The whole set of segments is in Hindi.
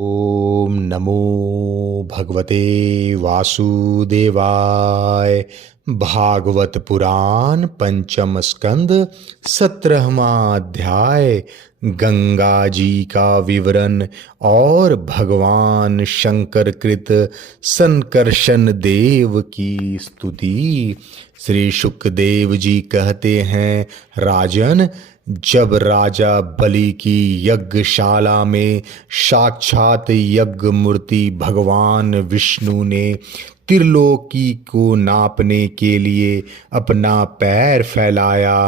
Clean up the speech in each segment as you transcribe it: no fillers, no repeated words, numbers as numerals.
ओम नमो भगवते वासुदेवाय। भागवत पुराण पंचम स्कंद 17वां अध्याय। गंगा जी का विवरण और भगवान शंकर कृत संकर्षण देव की स्तुति। श्री शुकदेव जी कहते हैं, राजन, जब राजा बलि की यज्ञशाला में साक्षात यज्ञ मूर्ति भगवान विष्णु ने त्रिलोकी को नापने के लिए अपना पैर फैलाया,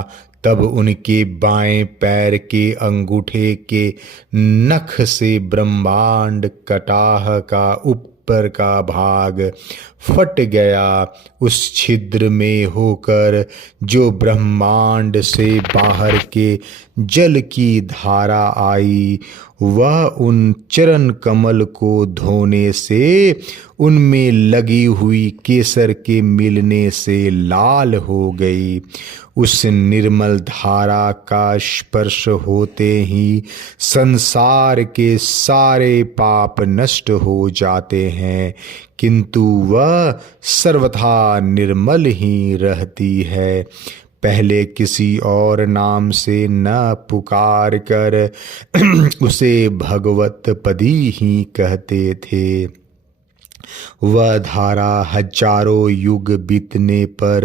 तब उनके बाएं पैर के अंगूठे के नख से ब्रह्मांड कटाह का ऊपर का भाग फट गया। उस छिद्र में होकर जो ब्रह्मांड से बाहर के जल की धारा आई, वह उन चरण कमल को धोने से, उनमें लगी हुई केसर के मिलने से लाल हो गई। उस निर्मल धारा का स्पर्श होते ही संसार के सारे पाप नष्ट हो जाते हैं, किंतु वह सर्वथा निर्मल ही रहती है। पहले किसी और नाम से न पुकार कर उसे भगवत पदी ही कहते थे। वह धारा हजारों युग बीतने पर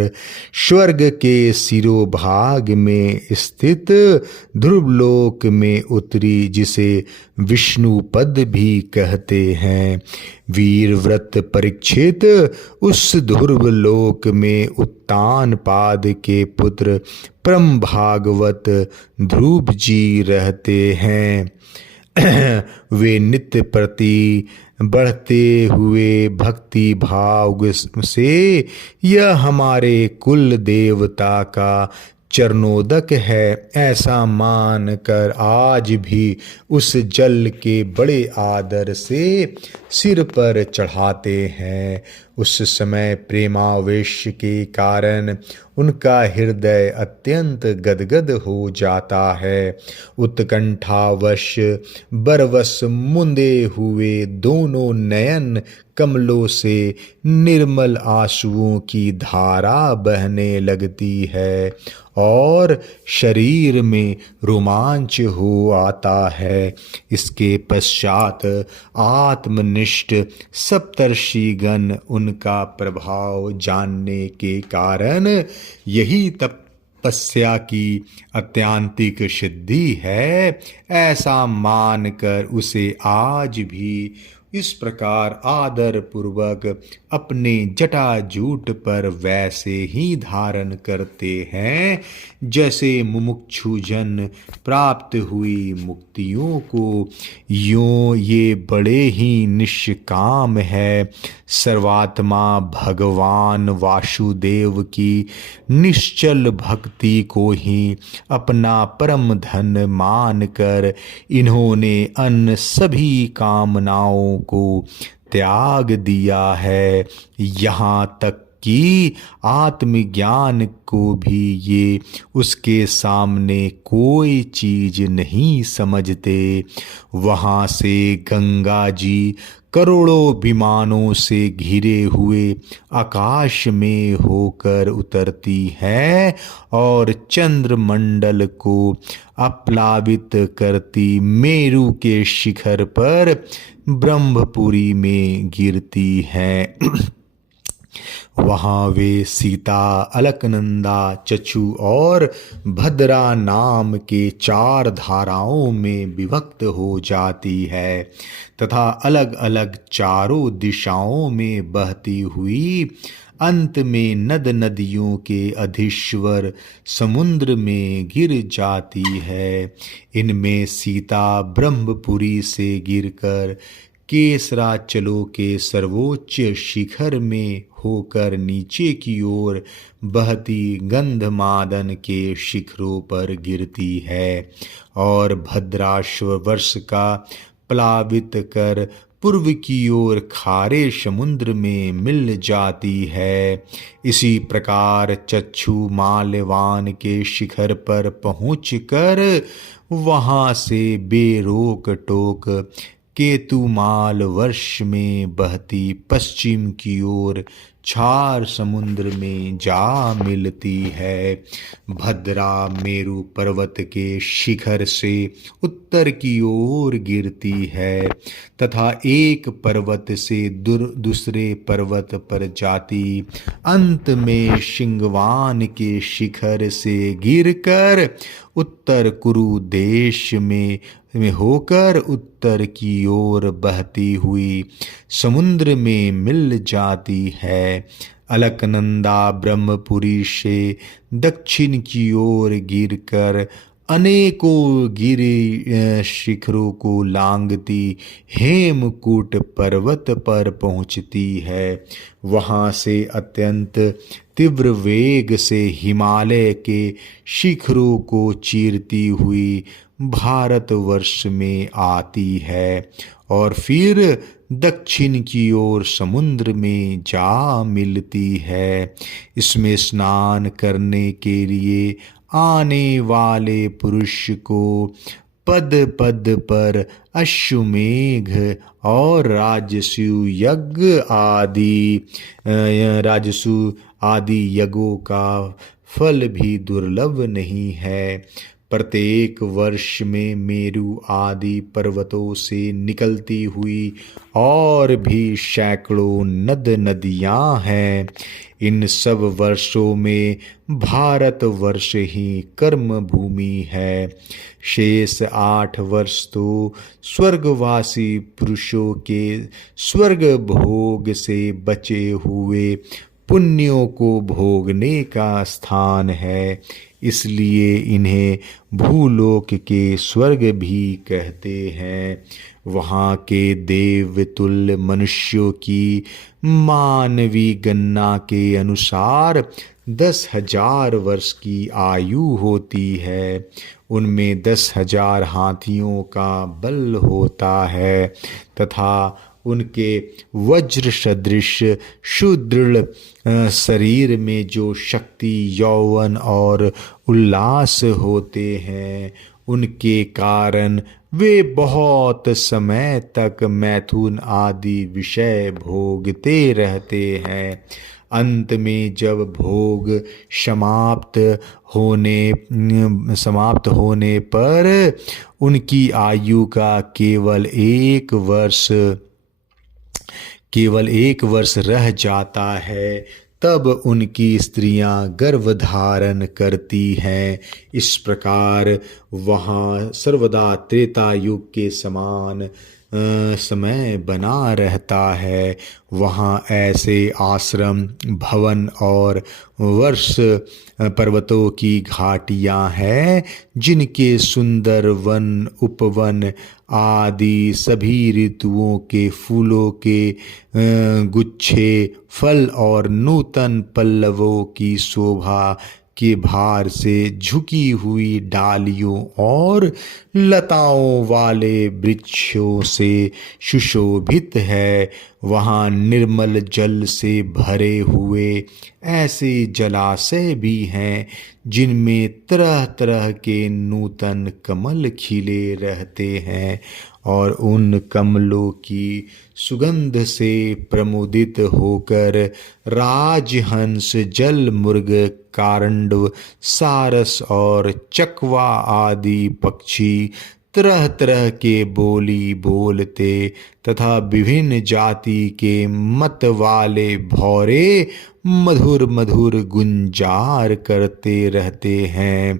स्वर्ग के शिरोभाग में स्थित ध्रुवलोक में उतरी, जिसे विष्णु पद भी कहते हैं। वीर व्रत परीक्षित उस ध्रुवलोक में उत्तानपाद के पुत्र परम भागवत ध्रुव जी रहते हैं। वे नित्य प्रति बढ़ते हुए भक्ति भाव से यह हमारे कुल देवता का चरणोदक है ऐसा मानकर आज भी उस जल के बड़े आदर से सिर पर चढ़ाते हैं। उस समय प्रेमावेश के कारण उनका हृदय अत्यंत गदगद हो जाता है। उत्कंठावश बरवश मुंदे हुए दोनों नयन कमलों से निर्मल आंसुओं की धारा बहने लगती है और शरीर में रोमांच हो आता है। इसके पश्चात आत्मनिष्ठ सप्तर्षिगण उनका प्रभाव जानने के कारण यही तपस्या की अत्यांतिक सिद्धि है ऐसा मानकर उसे आज भी इस प्रकार आदर पूर्वक अपने जटाजूट पर वैसे ही धारण करते हैं जैसे मुमुक्षु जन प्राप्त हुई मुक्तियों को। यों ये बड़े ही निष्काम है। सर्वात्मा भगवान वासुदेव की निश्चल भक्ति को ही अपना परम धन मानकर इन्होंने अन्य सभी कामनाओं को त्याग दिया है। यहाँ तक कि आत्मज्ञान को भी ये उसके सामने कोई चीज नहीं समझते। वहाँ से गंगा जी करोड़ों विमानों से घिरे हुए आकाश में होकर उतरती है और चंद्रमंडल को आप्लावित करती मेरु के शिखर पर ब्रह्मपुरी में गिरती है। वहाँ वे सीता, अलकनंदा, चक्षु और भद्रा नाम के 4 धाराओं में विभक्त हो जाती है तथा अलग अलग चारों दिशाओं में बहती हुई अंत में नद नदियों के अधीश्वर समुद्र में गिर जाती है। इनमें सीता ब्रह्मपुरी से गिरकर केसराचलों के सर्वोच्च शिखर में होकर नीचे की ओर बहती गंधमादन के शिखरों पर गिरती है और भद्राश्व वर्ष का प्लावित कर पूर्व की ओर खारे समुद्र में मिल जाती है। इसी प्रकार चक्षु माल्यवान के शिखर पर पहुंचकर वहां से बेरोक टोक केतुमाल वर्ष में बहती पश्चिम की ओर छार समुद्र में जा मिलती है। भद्रा मेरु पर्वत के शिखर से उत्तर की ओर गिरती है तथा एक पर्वत से दूसरे पर्वत पर जाती अंत में सिंगवान के शिखर से गिरकर उत्तर कुरु देश में होकर उत्तर की ओर बहती हुई समुद्र में मिल जाती है। अलकनंदा ब्रह्मपुरी से दक्षिण की ओर गिरकर अनेकों गिरि शिखरों को लांघती हेमकूट पर्वत पर पहुँचती है। वहाँ से अत्यंत तीव्र वेग से हिमालय के शिखरों को चीरती हुई भारतवर्ष में आती है और फिर दक्षिण की ओर समुद्र में जा मिलती है। इसमें स्नान करने के लिए आने वाले पुरुष को पद पद पर अश्वमेघ और राजसु आदि यज्ञों का फल भी दुर्लभ नहीं है। प्रत्येक वर्ष में मेरु आदि पर्वतों से निकलती हुई और भी सैकड़ों नदियाँ हैं। इन सब वर्षों में भारतवर्ष ही कर्म भूमि है। शेष 8 वर्ष तो स्वर्गवासी पुरुषों के स्वर्ग भोग से बचे हुए पुण्यों को भोगने का स्थान है। इसलिए इन्हें भूलोक के स्वर्ग भी कहते हैं। वहाँ के देवतुल्य मनुष्यों की मानवी गणना के अनुसार 10,000 वर्ष की आयु होती है। उनमें 10,000 हाथियों का बल होता है तथा उनके वज्र सदृश सुदृढ़ शरीर में जो शक्ति, यौवन और उल्लास होते हैं, उनके कारण वे बहुत समय तक मैथुन आदि विषय भोगते रहते हैं। अंत में जब भोग समाप्त होने पर उनकी आयु का केवल एक वर्ष रह जाता है, तब उनकी स्त्रियां गर्भ धारण करती हैं। इस प्रकार वहाँ सर्वदा त्रेता युग के समान समय बना रहता है। वहाँ ऐसे आश्रम, भवन और वर्ष पर्वतों की घाटियाँ हैं जिनके सुंदर वन, उपवन आदि सभी ऋतुओं के फूलों के गुच्छे, फल और नूतन पल्लवों की शोभा के भार से झुकी हुई डालियों और लताओं वाले वृक्षों से सुशोभित है। वहाँ निर्मल जल से भरे हुए ऐसे जलाशय भी हैं जिनमें तरह तरह के नूतन कमल खिले रहते हैं और उन कमलों की सुगंध से प्रमुदित होकर राजहंस, जल मुर्ग, कारंडव, सारस और चकवा आदि पक्षी तरह तरह के बोली बोलते तथा विभिन्न जाति के मत वाले भौरे मधुर मधुर गुंजार करते रहते हैं।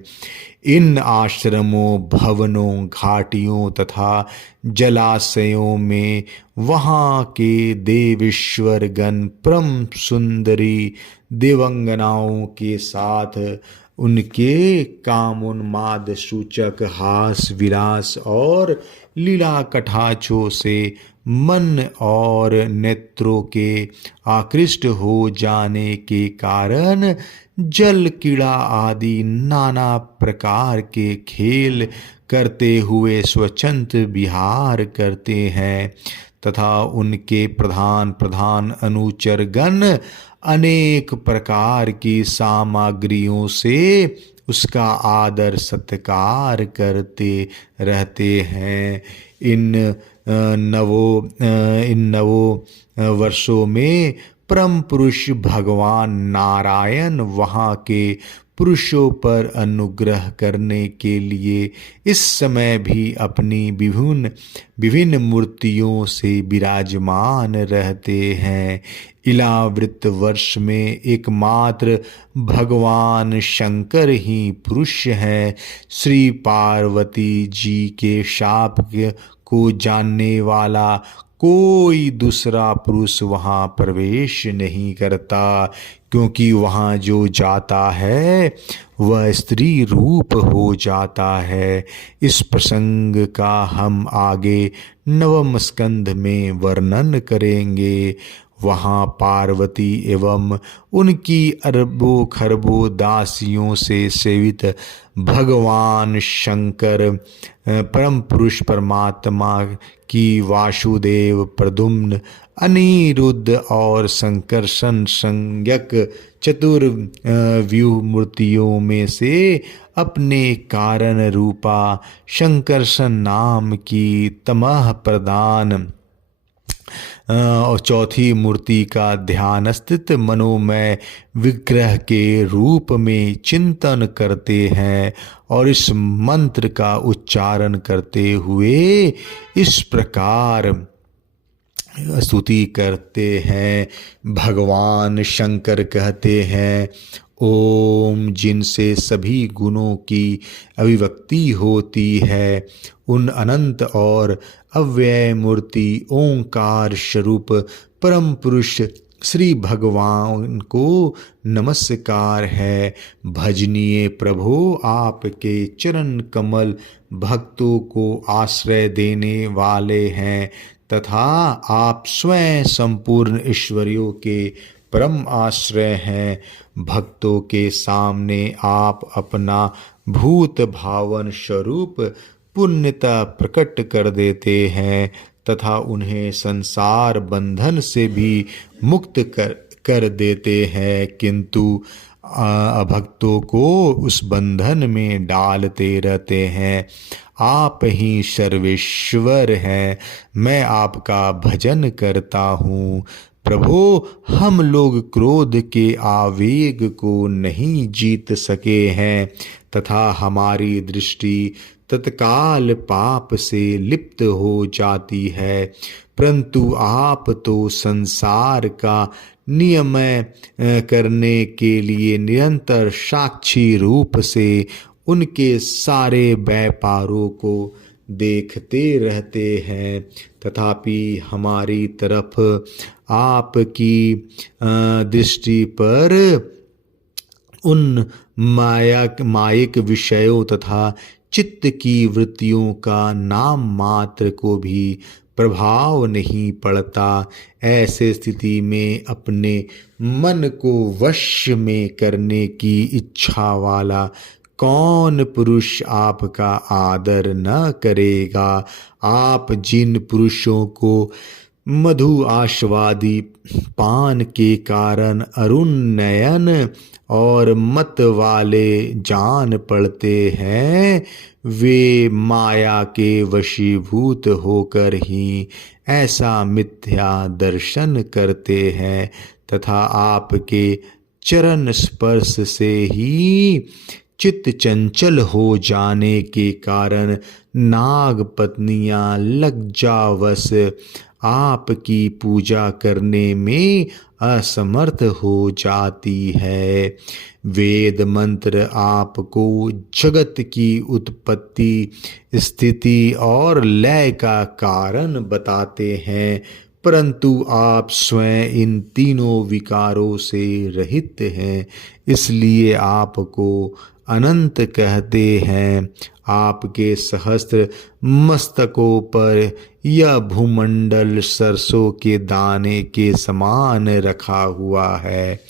इन आश्रमों, भवनों, घाटियों तथा जलाशयों में वहाँ के देवेश्वर गण परम सुंदरी देवंगनाओं के साथ उनके कामोन्माद सूचक हास विलास और लीला कटाक्षों से मन और नेत्रों के आकृष्ट हो जाने के कारण जल क्रीड़ा आदि नाना प्रकार के खेल करते हुए स्वच्छंद विहार करते हैं तथा उनके प्रधान प्रधान अनुचर गण अनेक प्रकार की सामग्रियों से उसका आदर सत्कार करते रहते हैं। इन इन नवों वर्षों में परम पुरुष भगवान नारायण वहाँ के पुरुषों पर अनुग्रह करने के लिए इस समय भी अपनी विभिन्न विभिन्न मूर्तियों से विराजमान रहते हैं। इलावृत वर्ष में एकमात्र भगवान शंकर ही पुरुष हैं। श्री पार्वती जी के शाप को जानने वाला कोई दूसरा पुरुष वहाँ प्रवेश नहीं करता, क्योंकि वहाँ जो जाता है वह स्त्री रूप हो जाता है। इस प्रसंग का हम आगे नवम स्कंध में वर्णन करेंगे। वहाँ पार्वती एवं उनकी अरबों खरबों दासियों से सेवित भगवान शंकर परम पुरुष परमात्मा की वासुदेव, प्रद्युम्न, अनिरुद्ध और संकर्षण संज्ञक चतुर्व्यूह मूर्तियों में से अपने कारण रूपा संकर्षण नाम की तमह प्रदान और चौथी मूर्ति का ध्यान स्थित मनोमय विग्रह के रूप में चिंतन करते हैं और इस मंत्र का उच्चारण करते हुए इस प्रकार स्तुति करते हैं। भगवान शंकर कहते हैं, ओम जिनसे सभी गुणों की अभिव्यक्ति होती है, उन अनंत और अव्यय मूर्ति ओंकार स्वरूप परम पुरुष श्री भगवान को नमस्कार है। भजनीय प्रभु, आपके चरण कमल भक्तों को आश्रय देने वाले हैं तथा आप स्वयं संपूर्ण ईश्वरियों के परम आश्रय हैं। भक्तों के सामने आप अपना भूत भावन स्वरूप पुण्यता प्रकट कर देते हैं तथा उन्हें संसार बंधन से भी मुक्त कर देते हैं, किंतु अभक्तों को उस बंधन में डालते रहते हैं। आप ही सर्वेश्वर हैं, मैं आपका भजन करता हूँ। प्रभु, हम लोग क्रोध के आवेग को नहीं जीत सके हैं तथा हमारी दृष्टि तत्काल पाप से लिप्त हो जाती है, परंतु आप तो संसार का नियमन करने के लिए निरंतर साक्षी रूप से उनके सारे व्यापारों को देखते रहते हैं। तथापि हमारी तरफ आपकी दृष्टि पर उन मायिक विषयों तथा चित्त की वृत्तियों का नाम मात्र को भी प्रभाव नहीं पड़ता। ऐसे स्थिति में अपने मन को वश में करने की इच्छा वाला कौन पुरुष आपका आदर न करेगा। आप जिन पुरुषों को मधु आस्वादी पान के कारण अरुण नयन और मत वाले जान पड़ते हैं, वे माया के वशीभूत होकर ही ऐसा मिथ्या दर्शन करते हैं तथा आपके चरण स्पर्श से ही चित्त चंचल हो जाने के कारण नाग पत्नियां लज्जावश आपकी पूजा करने में असमर्थ हो जाती है। वेद मंत्र आपको जगत की उत्पत्ति, स्थिति और लय का कारण बताते हैं, परंतु आप स्वयं इन तीनों विकारों से रहित हैं, इसलिए आपको अनंत कहते हैं। आपके सहस्त्र मस्तकों पर यह भूमंडल सरसों के दाने के समान रखा हुआ है।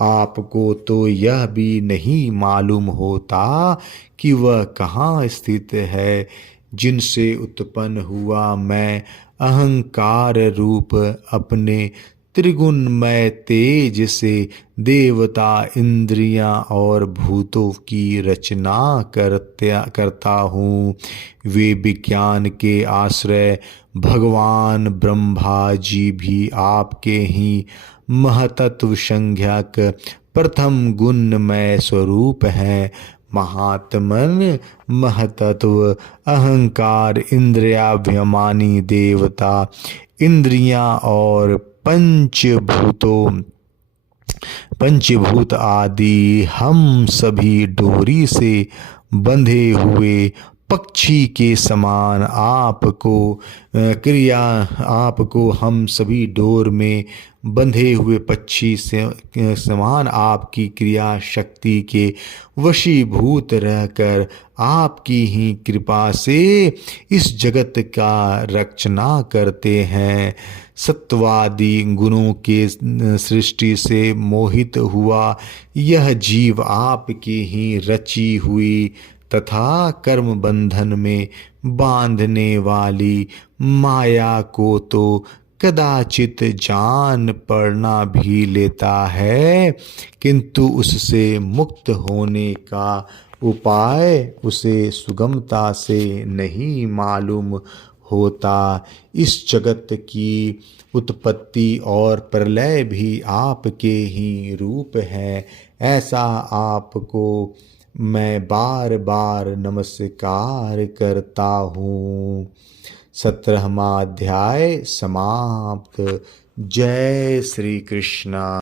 आपको तो यह भी नहीं मालूम होता कि वह कहाँ स्थित है। जिनसे उत्पन्न हुआ मैं अहंकार रूप अपने त्रिगुणमय तेज से देवता, इंद्रियां और भूतों की रचना करता हूँ। वे विज्ञान के आश्रय भगवान ब्रह्मा जी भी आपके ही महतत्व संज्ञक प्रथम गुणमय स्वरूप हैं। महात्मन महतत्व अहंकार इंद्रियाभिमानी देवता इंद्रियां और पंचभूत आदि हम सभी डोरी से बंधे हुए पक्षी के समान आपको हम सभी डोर में बंधे हुए पक्षी से समान आपकी क्रिया शक्ति के वशीभूत रहकर आपकी ही कृपा से इस जगत का रचना करते हैं। सत्वादि गुणों के सृष्टि से मोहित हुआ यह जीव आपकी ही रची हुई तथा कर्म बंधन में बांधने वाली माया को तो कदाचित जान पड़ना भी लेता है, किंतु उससे मुक्त होने का उपाय उसे सुगमता से नहीं मालूम होता। इस जगत की उत्पत्ति और प्रलय भी आपके ही रूप है। ऐसा आपको मैं बार बार नमस्कार करता हूँ। 17वां अध्याय समाप्त। जय श्री कृष्ण।